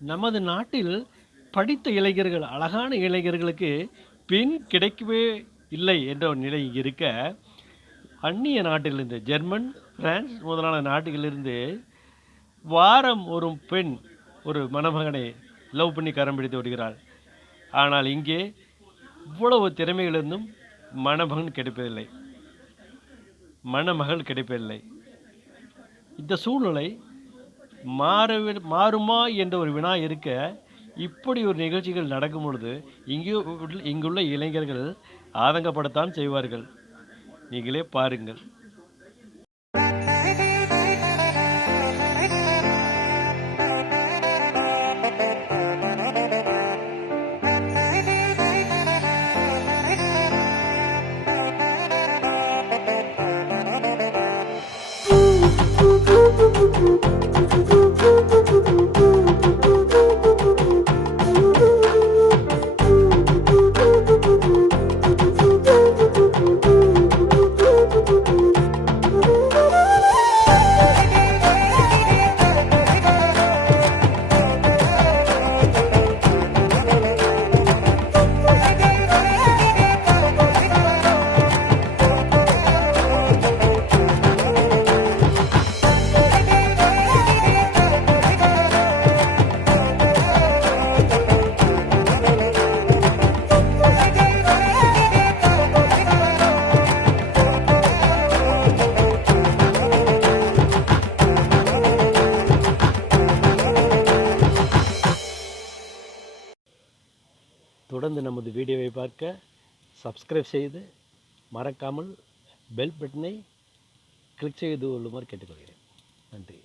நமது நாட்டில் படித்த இளைஞர்கள், அழகான இளைஞர்களுக்கு பெண் கிடைக்கவே இல்லை என்ற ஒரு நிலை இருக்க, அந்நிய நாட்டிலிருந்து ஜெர்மன், பிரான்ஸ் முதலான நாடுகளிலிருந்து வாரம் ஒரு பெண் ஒரு மணமகனை லவ் பண்ணி கரம் பிடித்து விடுகிறாள். ஆனால் இங்கே இவ்வளவு திறமைகள் இருந்தும் மணமகன் கிடைப்பதில்லை, மணமகள் கிடைப்பதில்லை. இந்த சூழ்நிலை மாறுமா என்ற ஒரு வினா இருக்க, இப்படி ஒரு நிகழ்ச்சிகள் நடக்கும் பொழுது இங்குள்ள இளைஞர்கள் ஆதங்கப்படத்தான் செய்வார்கள். நீங்களே பாருங்கள். தொடர்ந்து நமது வீடியோவை பார்க்க சப்ஸ்கிரைப் செய்து மறக்காமல் பெல் பட்டனை கிளிக் செய்து கொள்ளுமாறு கேட்டுக்கொள்கிறேன். நன்றி.